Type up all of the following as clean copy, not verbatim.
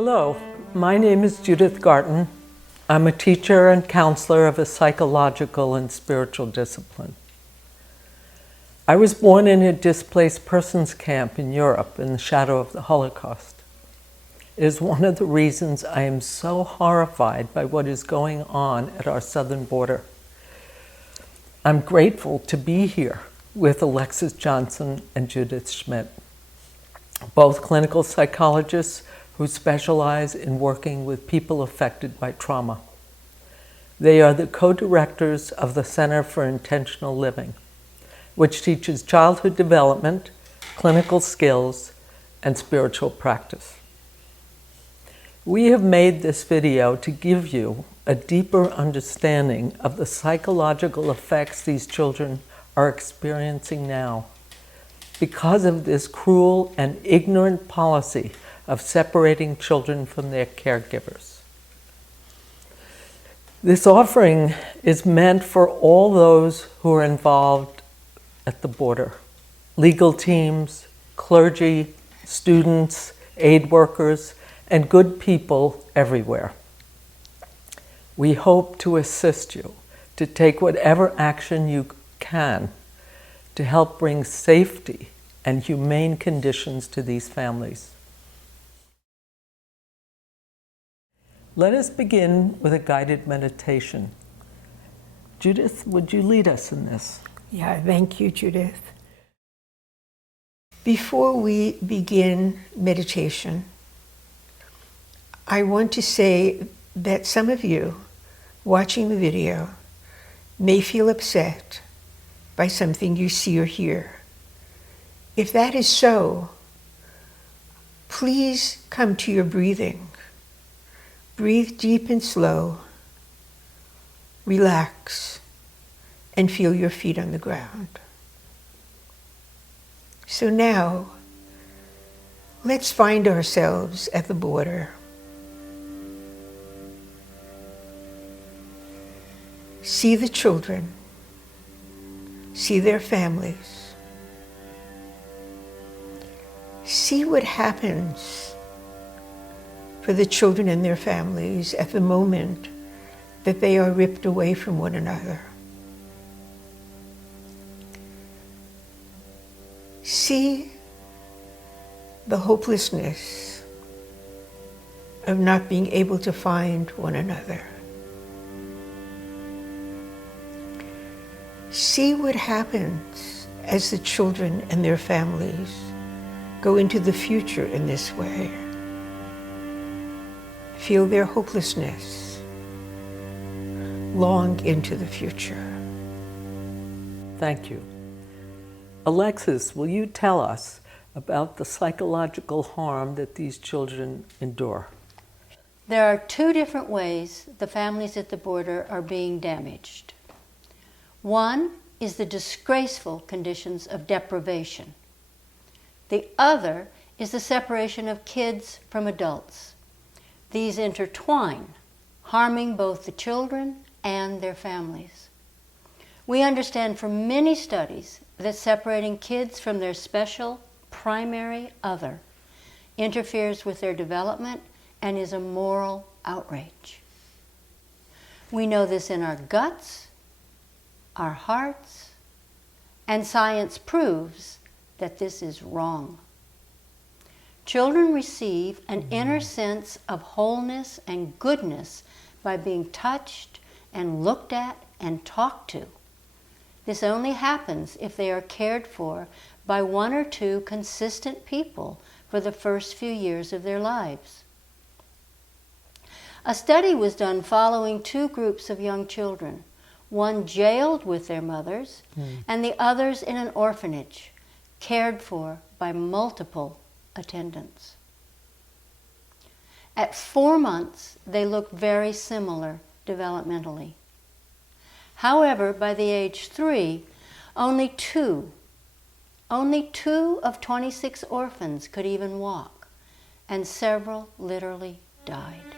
Hello, my name is Judith Garton. I'm a teacher and counselor of a psychological and spiritual discipline. I was born in a displaced persons camp in Europe in the shadow of the Holocaust. It is one of the reasons I am so horrified by what is going on at our southern border. I'm grateful to be here with Alexis Johnson and Judith Schmidt, both clinical psychologists who specialize in working with people affected by trauma. They are the co-directors of the Center for Intentional Living, which teaches childhood development, clinical skills, and spiritual practice. We have made this video to give you a deeper understanding of the psychological effects these children are experiencing now because of this cruel and ignorant policy of separating children from their caregivers. This offering is meant for all those who are involved at the border: legal teams, clergy, students, aid workers, and good people everywhere. We hope to assist you to take whatever action you can to help bring safety and humane conditions to these families. Let us begin with a guided meditation. Judith, would you lead us in this? Yeah, thank you, Judith. Before we begin meditation, I want to say that some of you watching the video may feel upset by something you see or hear. If that is so, please come to your breathing. Breathe deep and slow, relax, and feel your feet on the ground. So now, let's find ourselves at the border. See the children, see their families. See what happens for the children and their families at the moment that they are ripped away from one another. See the hopelessness of not being able to find one another. See what happens as the children and their families go into the future in this way. Feel their hopelessness long into the future. Thank you. Alexis, will you tell us about the psychological harm that these children endure? There are two different ways the families at the border are being damaged. One is the disgraceful conditions of deprivation. The other is the separation of kids from adults. These intertwine, harming both the children and their families. We understand from many studies that separating kids from their special, primary other interferes with their development and is a moral outrage. We know this in our guts, our hearts, and science proves that this is wrong. Children receive an inner sense of wholeness and goodness by being touched and looked at and talked to. This only happens if they are cared for by one or two consistent people for the first few years of their lives. A study was done following two groups of young children, one jailed with their mothers and the others in an orphanage, cared for by multiple attendants. At 4 months, they looked very similar developmentally. However, by the age 3, only two of 26 orphans could even walk, and several literally died.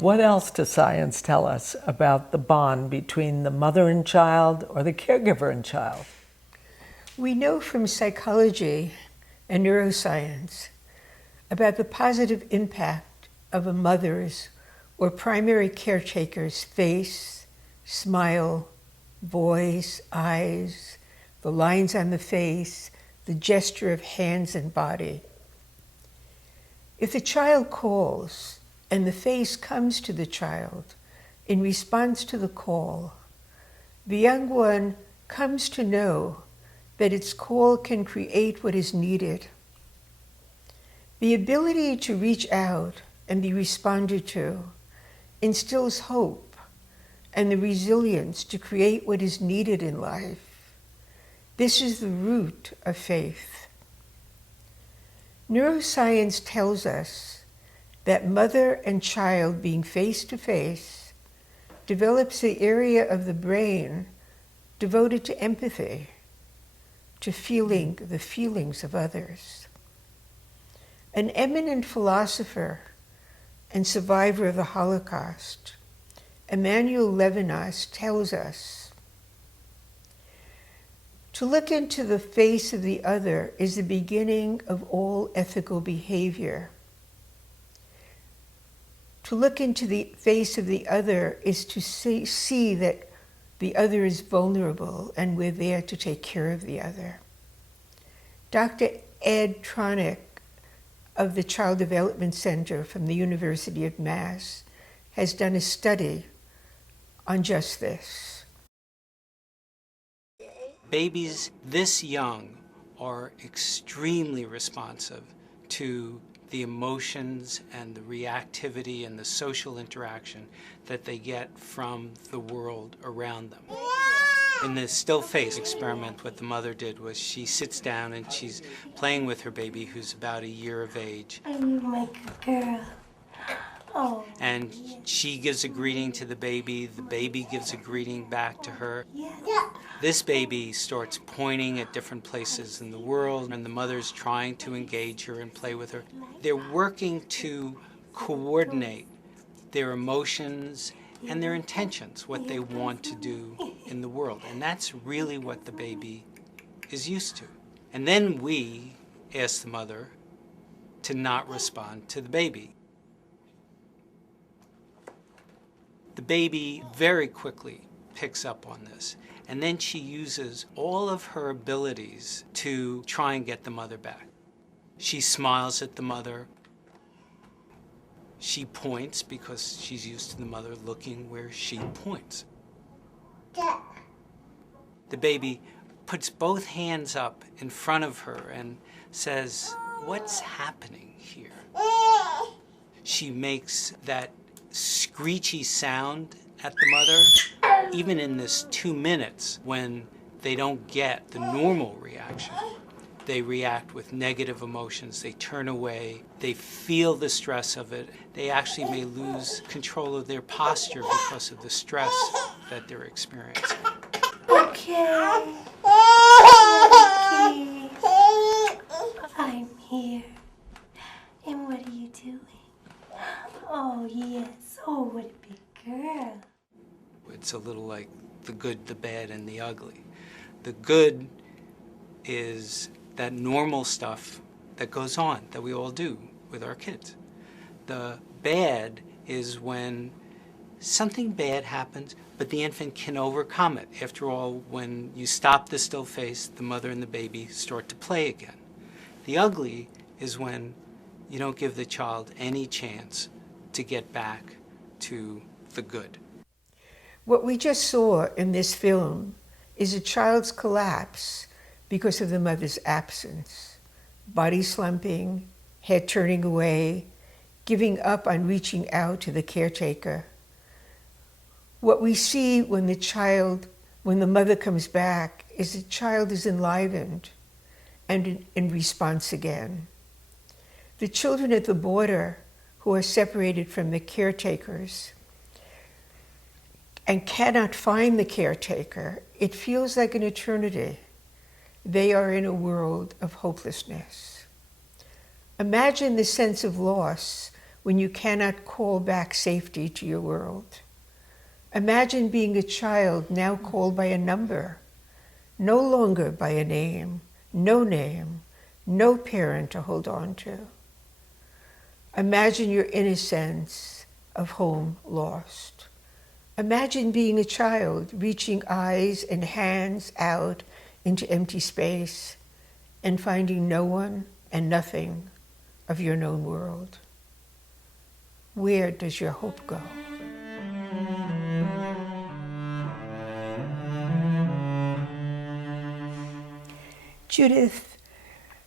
What else does science tell us about the bond between the mother and child or the caregiver and child? We know from psychology and neuroscience about the positive impact of a mother's or primary caretaker's face, smile, voice, eyes, the lines on the face, the gesture of hands and body. If the child calls and the face comes to the child in response to the call, the young one comes to know that its call can create what is needed. The ability to reach out and be responded to instills hope and the resilience to create what is needed in life. This is the root of faith. Neuroscience tells us that mother and child being face to face develops the area of the brain devoted to empathy, to feeling the feelings of others. An eminent philosopher and survivor of the Holocaust, Emmanuel Levinas, tells us, to look into the face of the other is the beginning of all ethical behavior. To look into the face of the other is to see that the other is vulnerable and we're there to take care of the other. Dr. Ed Tronick of the Child Development Center from the University of Mass has done a study on just this. Babies this young are extremely responsive to the emotions and the reactivity and the social interaction that they get from the world around them. In the still face experiment, what the mother did was she sits down and she's playing with her baby who's about a year of age. I'm my girl. Oh. And she gives a greeting to the baby gives a greeting back to her. Yeah. This baby starts pointing at different places in the world, and the mother's trying to engage her and play with her. They're working to coordinate their emotions and their intentions, what they want to do in the world. And that's really what the baby is used to. And then we ask the mother to not respond to the baby. The baby very quickly picks up on this, and then she uses all of her abilities to try and get the mother back. She smiles at the mother. She points because she's used to the mother looking where she points. The baby puts both hands up in front of her and says, "What's happening here?" She makes that screechy sound at the mother, even in this 2 minutes when they don't get the normal reaction. They react with negative emotions, they turn away, they feel the stress of it. They actually may lose control of their posture because of the stress that they're experiencing. Okay. I'm here. And what are you doing? Oh, yes. Oh, what a big girl. It's a little like the good, the bad, and the ugly. The good is that normal stuff that goes on, that we all do with our kids. The bad is when something bad happens, but the infant can overcome it. After all, when you stop the still face, the mother and the baby start to play again. The ugly is when you don't give the child any chance to get back to the good. What we just saw in this film is a child's collapse because of the mother's absence. Body slumping, head turning away, giving up on reaching out to the caretaker. What we see when the mother comes back is the child is enlivened and in response again. The children at the border who are separated from the caretakers and cannot find the caretaker, it feels like an eternity. They are in a world of hopelessness. Imagine the sense of loss when you cannot call back safety to your world. Imagine being a child now called by a number no longer by a name, no parent to hold on to. Imagine your innocence of home lost. Imagine being a child, reaching eyes and hands out into empty space and finding no one and nothing of your known world. Where does your hope go? Judith,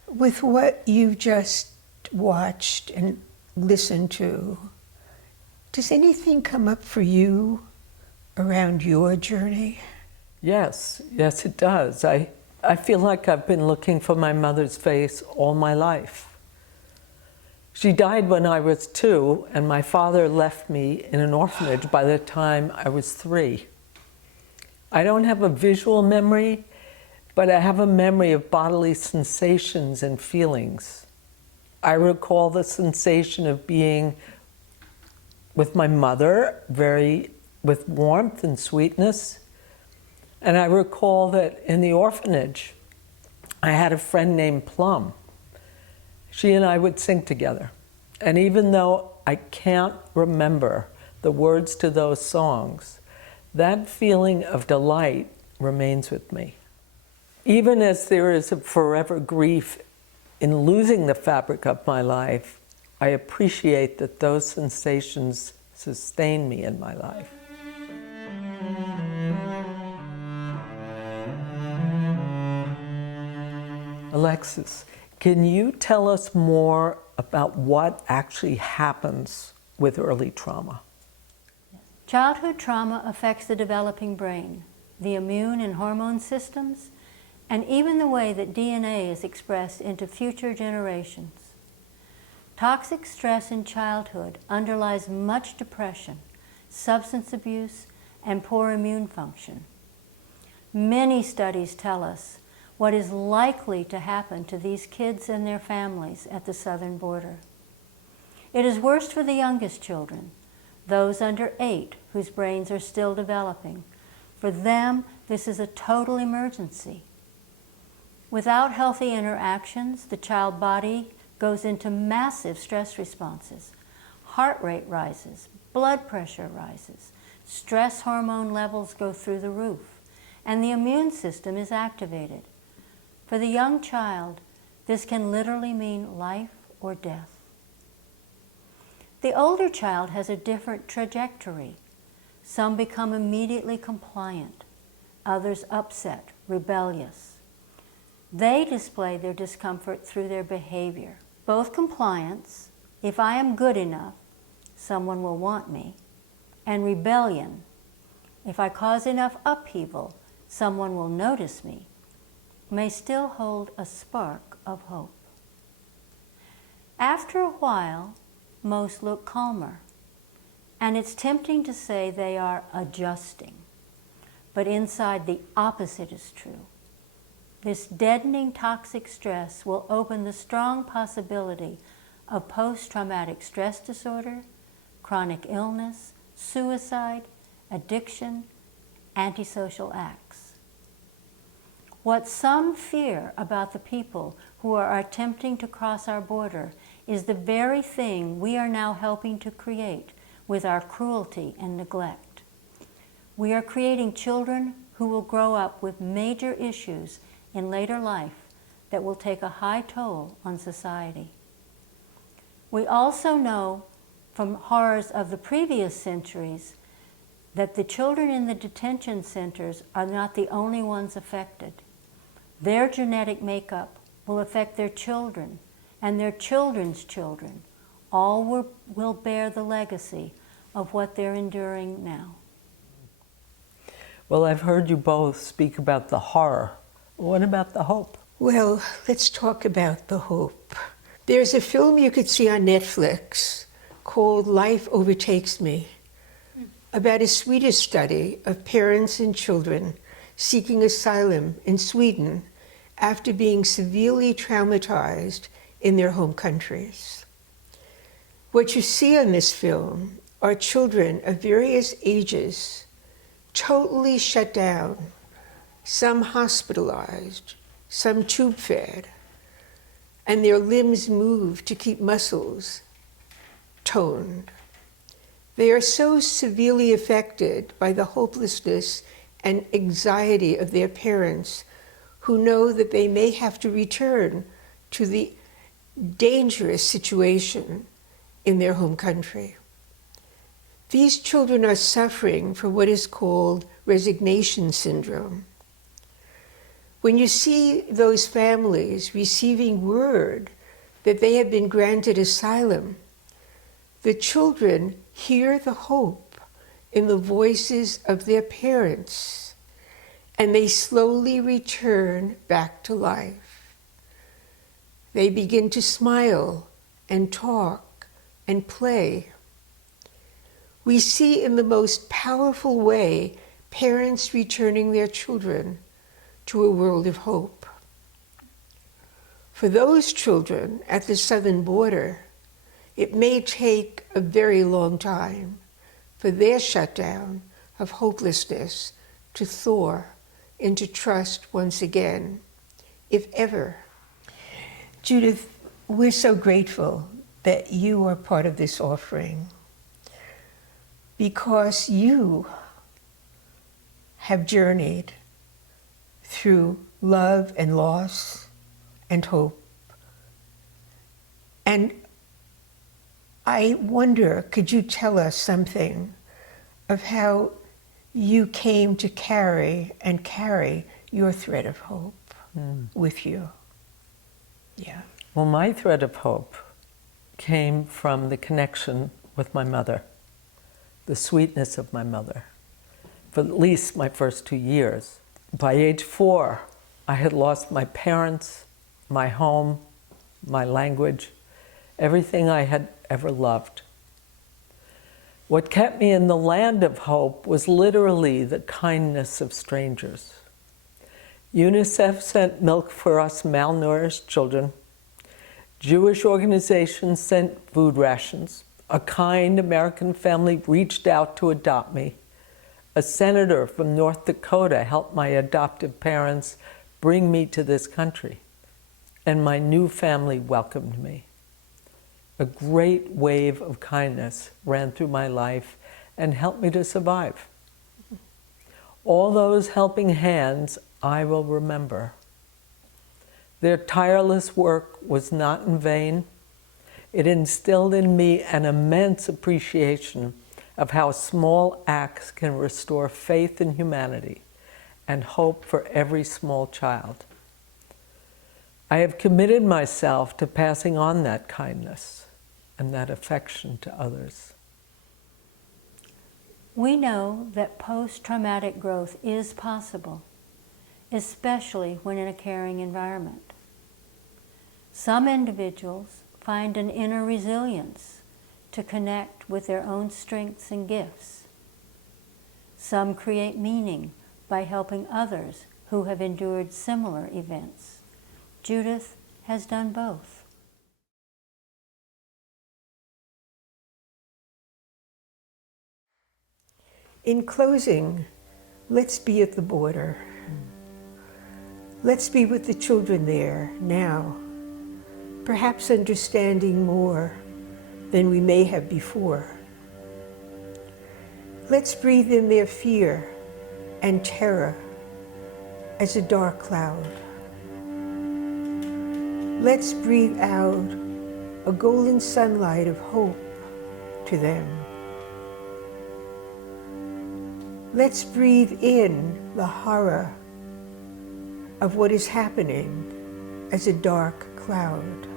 with what you've just watched and listened to, does anything come up for you around your journey? Yes, it does. I feel like I've been looking for my mother's face all my life. She died when I was 2, and my father left me in an orphanage by the time I was 3. I don't have a visual memory, but I have a memory of bodily sensations and feelings. I recall the sensation of being with my mother, with warmth and sweetness. And I recall that in the orphanage, I had a friend named Plum. She and I would sing together. And even though I can't remember the words to those songs, that feeling of delight remains with me. Even as there is a forever grief in losing the fabric of my life, I appreciate that those sensations sustain me in my life. Alexis, can you tell us more about what actually happens with early trauma? Childhood trauma affects the developing brain, the immune and hormone systems, and even the way that DNA is expressed into future generations. Toxic stress in childhood underlies much depression, substance abuse, and poor immune function. Many studies tell us what is likely to happen to these kids and their families at the southern border. It is worst for the youngest children, those under 8 whose brains are still developing. For them, this is a total emergency. Without healthy interactions, the child body goes into massive stress responses. Heart rate rises, blood pressure rises, stress hormone levels go through the roof, and the immune system is activated. For the young child, this can literally mean life or death. The older child has a different trajectory. Some become immediately compliant, others upset, rebellious. They display their discomfort through their behavior. Both compliance, if I am good enough, someone will want me, and rebellion, if I cause enough upheaval, someone will notice me, may still hold a spark of hope. After a while, most look calmer, and it's tempting to say they are adjusting, but inside the opposite is true. This deadening toxic stress will open the strong possibility of post-traumatic stress disorder, chronic illness, suicide, addiction, antisocial acts. What some fear about the people who are attempting to cross our border is the very thing we are now helping to create with our cruelty and neglect. We are creating children who will grow up with major issues in later life that will take a high toll on society. We also know from horrors of the previous centuries that the children in the detention centers are not the only ones affected. Their genetic makeup will affect their children and their children's children. All will bear the legacy of what they're enduring now. Well, I've heard you both speak about the horror. What about the hope? Well, let's talk about the hope. There's a film you could see on Netflix called Life Overtakes Me, about a Swedish study of parents and children seeking asylum in Sweden after being severely traumatized in their home countries. What you see on this film are children of various ages totally shut down, some hospitalized, some tube fed, and their limbs moved to keep muscles toned. They are so severely affected by the hopelessness and anxiety of their parents who know that they may have to return to the dangerous situation in their home country. These children are suffering from what is called resignation syndrome. When you see those families receiving word that they have been granted asylum, the children hear the hope in the voices of their parents, and they slowly return back to life. They begin to smile and talk and play. We see in the most powerful way parents returning their children to a world of hope. For those children at the southern border, it may take a very long time for their shutdown of hopelessness to thaw into trust once again, if ever. Judith, we're so grateful that you are part of this offering because you have journeyed through love and loss and hope. And I wonder, could you tell us something of how you came to carry your thread of hope with you? Yeah. Well, my thread of hope came from the connection with my mother, the sweetness of my mother, for at least my first 2 years. By age 4, I had lost my parents, my home, my language, everything I had ever loved. What kept me in the land of hope was literally the kindness of strangers. UNICEF sent milk for us malnourished children. Jewish organizations sent food rations. A kind American family reached out to adopt me. A senator from North Dakota helped my adoptive parents bring me to this country. And my new family welcomed me. A great wave of kindness ran through my life and helped me to survive. All those helping hands I will remember. Their tireless work was not in vain. It instilled in me an immense appreciation of how small acts can restore faith in humanity and hope for every small child. I have committed myself to passing on that kindness and that affection to others. We know that post-traumatic growth is possible, especially when in a caring environment. Some individuals find an inner resilience to connect with their own strengths and gifts. Some create meaning by helping others who have endured similar events. Judith has done both. In closing, let's be at the border. Let's be with the children there now, perhaps understanding more than we may have before. Let's breathe in their fear and terror as a dark cloud. Let's breathe out a golden sunlight of hope to them. Let's breathe in the horror of what is happening as a dark cloud.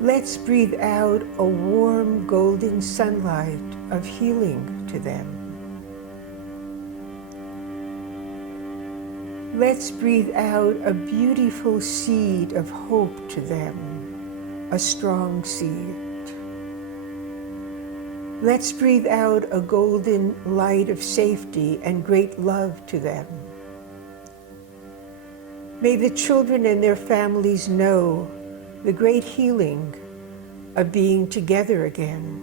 Let's breathe out a warm golden sunlight of healing to them. Let's breathe out a beautiful seed of hope to them, a strong seed. Let's breathe out a golden light of safety and great love to them. May the children and their families know the great healing of being together again.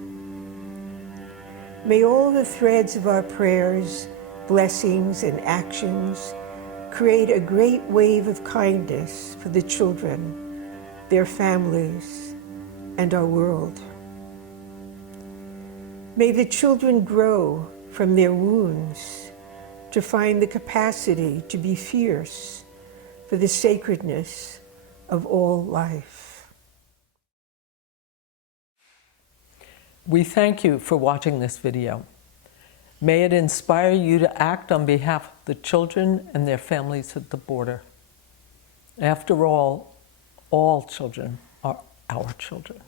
May all the threads of our prayers, blessings and actions create a great wave of kindness for the children, their families, and our world. May the children grow from their wounds to find the capacity to be fierce for the sacredness of all life. We thank you for watching this video. May it inspire you to act on behalf of the children and their families at the border. After all children are our children.